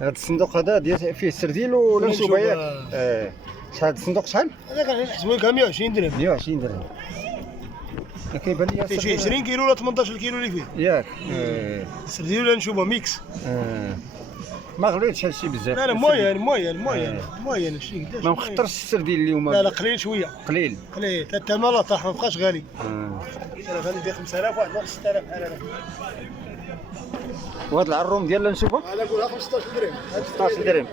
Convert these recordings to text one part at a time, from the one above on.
هذا الصندوق هذا ديال فيه السردين ولا نشوف ياك. شحال الصندوق شحال؟ هذا كنحسبوا لك 120 درهم. 120 درهم. كيبان لي فيه شي 20 كيلو ولا 18 كيلو اللي فيه ياك. السردين ولا نشوفه ميكس. ما غليتش هادشي بزاف. لا موين هادشي قداش ما مخطرش السردين اليوم. لا قليل شويه. قليل 3 مال طاح ما بقاش غالي. انا غادي ندير 5000 واحد 6000 بحال هذا. وهاد العروم ديالنا نشوفها. انا نقولها 15 درهم. 16 درهم.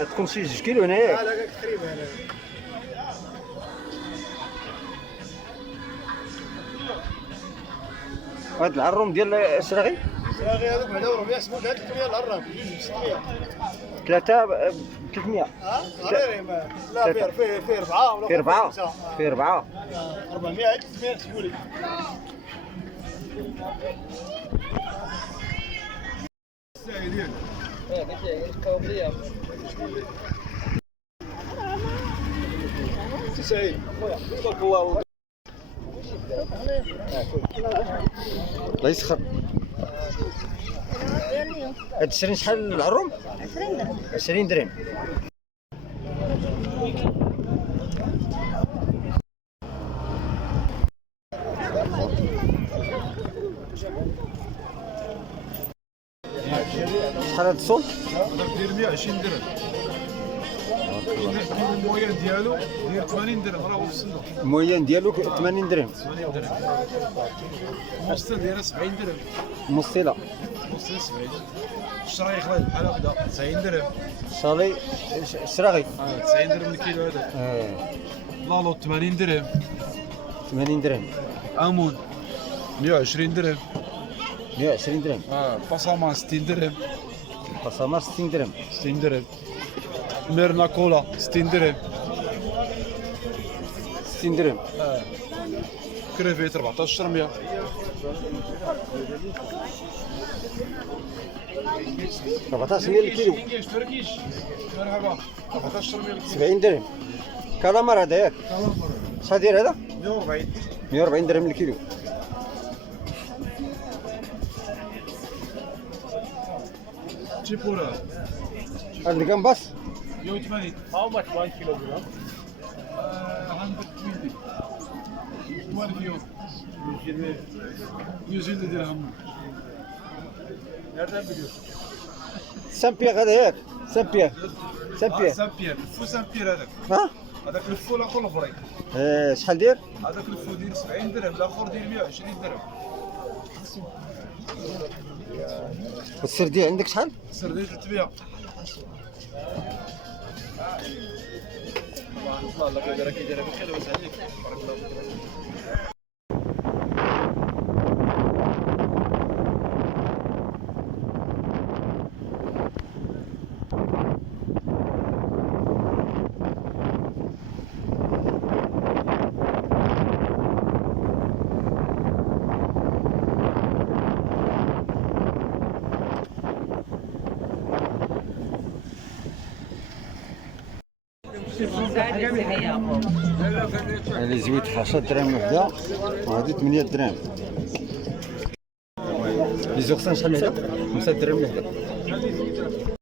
غتكون شي 2 كيلو هنا ياك. لا تقريبا هذا. وهاد العروم ديال الشراغي صاغي هذوك بعدا 400 سمو 300 العرام جوج ب 600. 3 ب 300. غير لا فيه 4 ولا فيه 4 فيه 4 400 عاد 300 تحسبوا لي. الساعدين سعيد خويا الله يسخر. هاد الشرين شحال العروم؟ 20 درهم. 20 درهم. شحال هاد الصول؟ دير 120 درهم. الموين ديالو داير 80 درهم راه هو في الصندوق. الموين ديالو 80 درهم. 80 درهم. المستل دايره 70 درهم. مصيله. المستل 70. الشرايخ بحال هكذا 90 درهم. شالي الشراغي 90 درهم الكيلو هذا. لالو 80 درهم. 80 درهم. امون 120 درهم. 120 درهم. باسامان 60 درهم. بصمار 60 درهم. 60 درهم. ميرنا كولا 60 درهم. 60 درهم. كريفيت 1400. 1400 الكيلو. تركيش مرحبا 1400 الكيلو. 70 درهم. كالامار هذا ياك. شحال داير هذا؟ 140. 140 درهم الكيلو. تشيبورا هاد الكامباس 180. How much 1 kilogram? 120. 12 نيوزيلندا درهم. Nereden biliyorsun? سامبيير هذا ياك. سامبيير. سامبيير. سامبير الفو سامبير هذاك. ها؟ هذاك الفو الاخر الفري. شحال داير؟ هذاك الفو ديال 70 درهم الاخر ديال 120 درهم. والسردين عندك شحال؟ سردين 300. الله كيدير بخير ويسعدك. بارك الله فيك. هذه زويت 10 درهم وحده وهذه 8 دراهم. لي زوغسان شحال من هذا؟ 5 درهم وحده.